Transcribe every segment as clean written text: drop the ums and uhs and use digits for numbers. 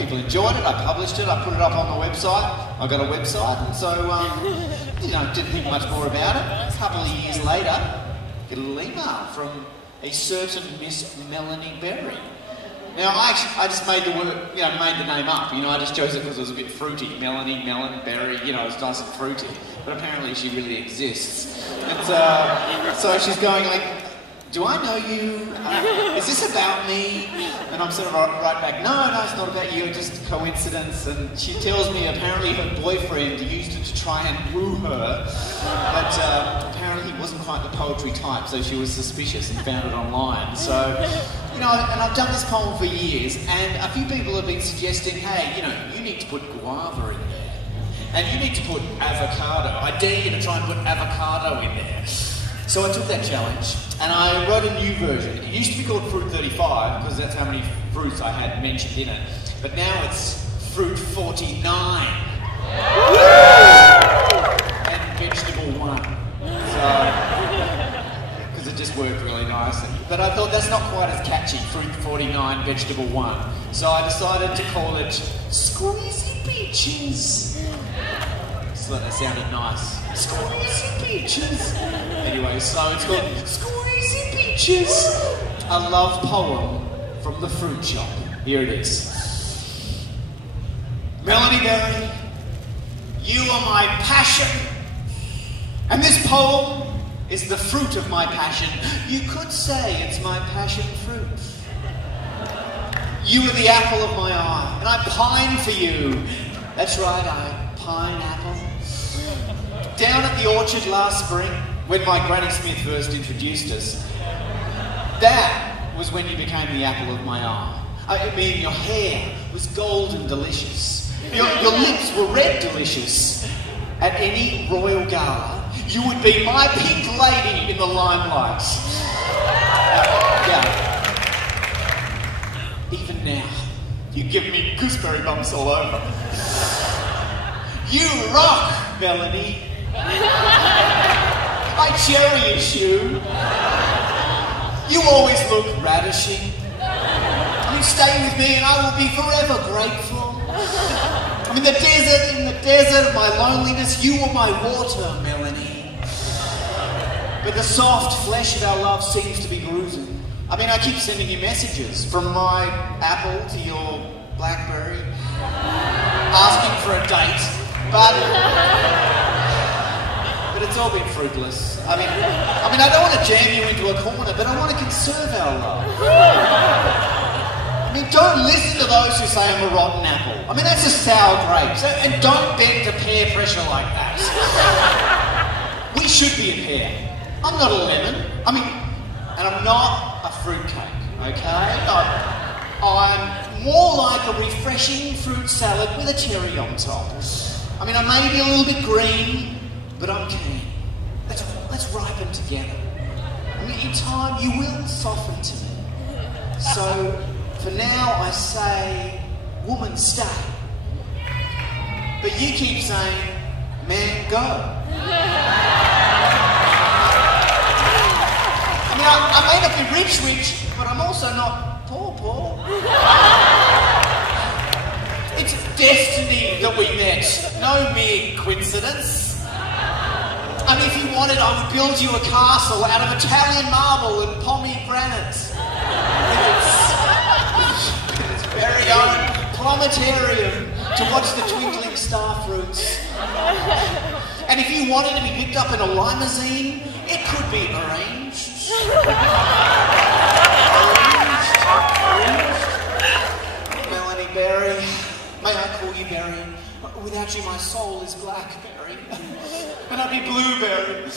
People enjoyed it. I published it. I put it up on the website. I got a website, and so didn't think much more about it. A couple of years later, get a little email from a certain Miss Melanie Berry. Now, I just made the word, made the name up. I just chose it because it was a bit fruity. Melanie, Melon, Berry, it's nice and fruity. But apparently she really exists. And so she's going like, do I know you? Is this about me? And I'm sort of right back, no, it's not about you, just coincidence. And she tells me apparently her boyfriend used it to try and woo her, but apparently he wasn't quite the poetry type, so she was suspicious and found it online. So, and I've done this poem for years, and a few people have been suggesting, hey, you need to put guava in there, and you need to put avocado. I dare you to try and put avocado in there. So I took that challenge and I wrote a new version. It used to be called Fruit 35 because that's how many fruits I had mentioned in it. But now it's Fruit 49. And Vegetable 1. Because it just worked really nicely. But I thought that's not quite as catchy, Fruit 49, Vegetable 1. So I decided to call it Squeezy Peaches. So that sounded nice. Squeezy Peaches. Anyway, so it's called Squeezy Peaches, a love poem from the fruit shop. Here it is. Melanie Berry, you are my passion, and this poem is the fruit of my passion. You could say it's my passion fruit. You are the apple of my eye, and I pine for you. That's right, I pine apple. Down at the orchard last spring, when my Granny Smith first introduced us, that was when you became the apple of my eye. I mean, your hair was golden delicious. Your lips were red delicious. At any royal gala, you would be my pink lady in the limelight. Even now, you give me gooseberry bumps all over. You rock, Melanie. I cherish you. You always look ravishing. Stay with me and I will be forever grateful. In the desert of my loneliness, you were my water, Melanie. But the soft flesh of our love seems to be bruising. I keep sending you messages from my apple to your blackberry, asking for a date, but it's all been fruitless. I don't want to jam you into a corner, but I want to conserve our love. Don't listen to those who say I'm a rotten apple. That's a sour grape. And don't bend to peer pressure like that. We should be a pear. I'm not a lemon. And I'm not a fruitcake, okay? I'm more like a refreshing fruit salad with a cherry on top. I may be a little bit green, but I'm keen. Let's ripen together. In time, you will soften to me. So, for now, I say, woman, stay. But you keep saying, man, go. I may not be rich, but I'm also not poor. It's destiny that we met, no mere coincidence. If you wanted, I would build you a castle out of Italian marble and pomegranate. Its very own planetarium to watch the twinkling star fruits. And if you wanted to be picked up in a limousine, it could be arranged. Melanie Berry, may I call you Berry? Without you, my soul is blackberry. And I'd be blueberry.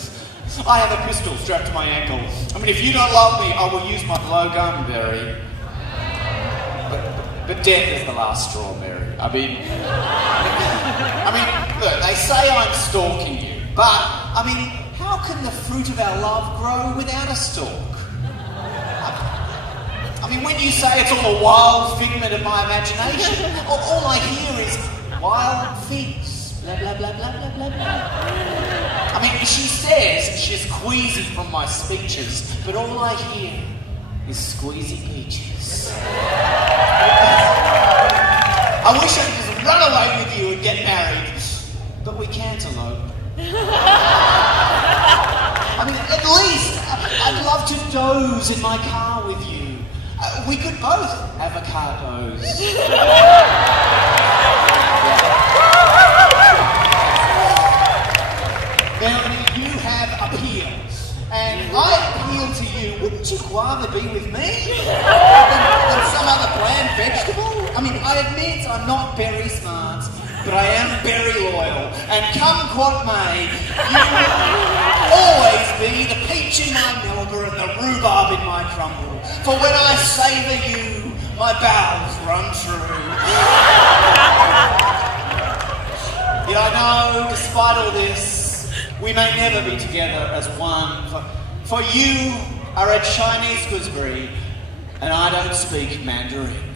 I have a pistol strapped to my ankle. If you don't love me, I will use my blowgun berry. But death is the last straw, Berry. Look, they say I'm stalking you, but, how can the fruit of our love grow without a stalk? When you say it's all a wild figment of my imagination, all I hear is wild figs, blah, blah, blah, blah, blah, blah, blah. She says she's queasy from my speeches, but all I hear is squeezy peaches. I wish I could just run away with you and get married. But we can't elope. I mean, at least I'd love to doze in my car with you. We could both have a car doze. Melanie, you have appeal. And I appeal to you. Wouldn't you rather be with me than some other bland vegetable? I mean, I admit I'm not very smart, but I am very loyal. And come what may, you will always be the peach in my milker and the rhubarb in my crumble. For when I savour you, my bowels run true. Yet I know, despite all this, we may never be together as one. For you are a Chinese gooseberry, and I don't speak Mandarin.